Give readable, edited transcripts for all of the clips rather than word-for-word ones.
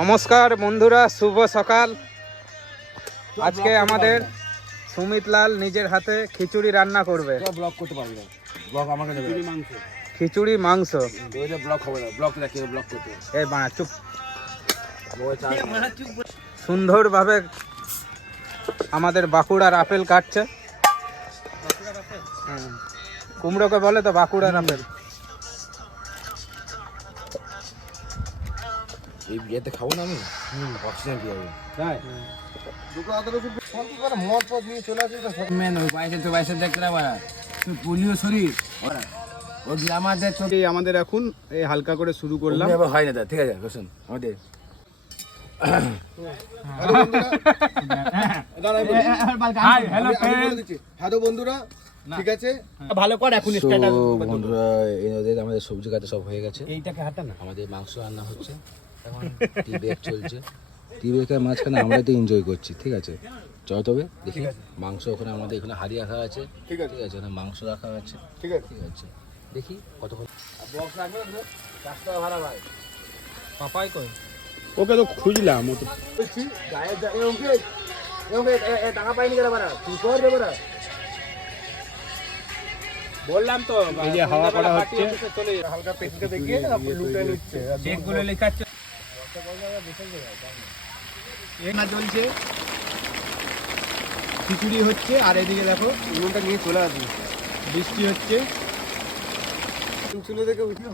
নমস্কার বন্ধুরা, শুভ সকাল। আজকে আমাদের সুমিত লাল নিজের হাতে খিচুড়ি রান্না করবে। ব্লগ করতে পারবে না, ব্লগ আমাকে দেবে। খিচুড়ি মাংস ব্লগ হবে না, ব্লগ দেখে ব্লগ করতে এই বাড়া চুপ। সুন্দরভাবে আমাদের বাঁকুড়ার আপেল কাটছে। কুমড়োকে বলে তো বাঁকুড়ার আপেল। এই বিয়েতে খাবো না আমি, অক্সিজেন কি হবে তাই দুটো আদর ফোন করে মদ পদ নিয়ে চলে আসে তো মেন ওই বাইসে দেখতে না বাড়া তুই পুলিও শরীর ওরা ও আমাদের ছবি আমাদের এখন এই হালকা করে শুরু করলাম। এবার হয় না, ঠিক আছে শুন আমাদের হ্যালো বন্ধুরা, ঠিক আছে ভালো কর। এখন বন্ধুরা এদের আমাদের সবজি কাটা সব হয়ে গেছে। এইটাকে হাঁটা না, আমাদের মাংস রান্না হচ্ছে এখন, টি ব্রেক চলছে। টি ব্রেকের মাঝখানে আমরা তো এনজয় করছি, ঠিক আছে। চল তবে দেখি মাংস ওখানে আমাদের এখানে হাড়ি রাখা আছে, ঠিক আছে, ওখানে মাংস রাখা আছে, ঠিক আছে, ঠিক আছে। দেখি কতক্ষণ বক্স রাখবে রাস্তা ভাড়া ভাই পাপাই কই ওকে তো খুঁজলাম। ও তো টাকা পাইনি কেন বাড়া, তুই কর দে বাড়া। বললাম তো এই যে হাওয়া করা হচ্ছে, হালকা পেছনে দেখিয়ে লুটে নিচ্ছে, চেকগুলো লেখাচ্ছে। চলছে খিচুড়ি হচ্ছে, আর এদিকে দেখো উনুনটা নিয়ে চলে আসবে, বৃষ্টি হচ্ছে। চুলো দেখে উঠে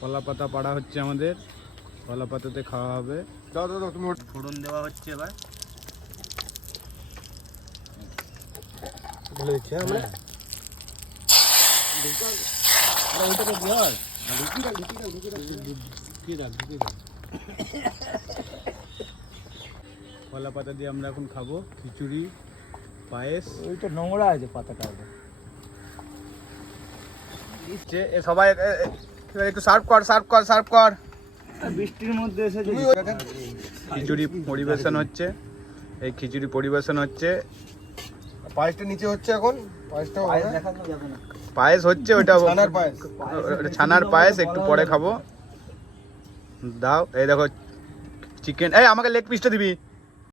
কলা পাতা পাড়া হচ্ছে আমাদের, কলা পাতাতে খাওয়া হবে। তুমি ফোড়ন দেওয়া হচ্ছে এবার। বলে দিচ্ছি আমরা কলা পাতা দিয়ে আমরা এখন খাবো খিচুড়ি পায়েস। ওই তো নোংরা আছে পাতাটা। সবাই একটু সার্ভ কর, সার্ভ কর, সার্ভ কর। বৃষ্টির মধ্যে এসে খিচুড়ি পরিবেশন হচ্ছে, এই খিচুড়ি পরিবেশন হচ্ছে। পায়েসটা নিচে হচ্ছে এখন, পায়েসটা পায়েস হচ্ছে, ওইটা ছানার পায়েস, ওটা ছানার পায়েস, একটু পরে খাবো। দাও, এই দেখো চিকেন। এই আমাকে লেগ পিসটা দিবি।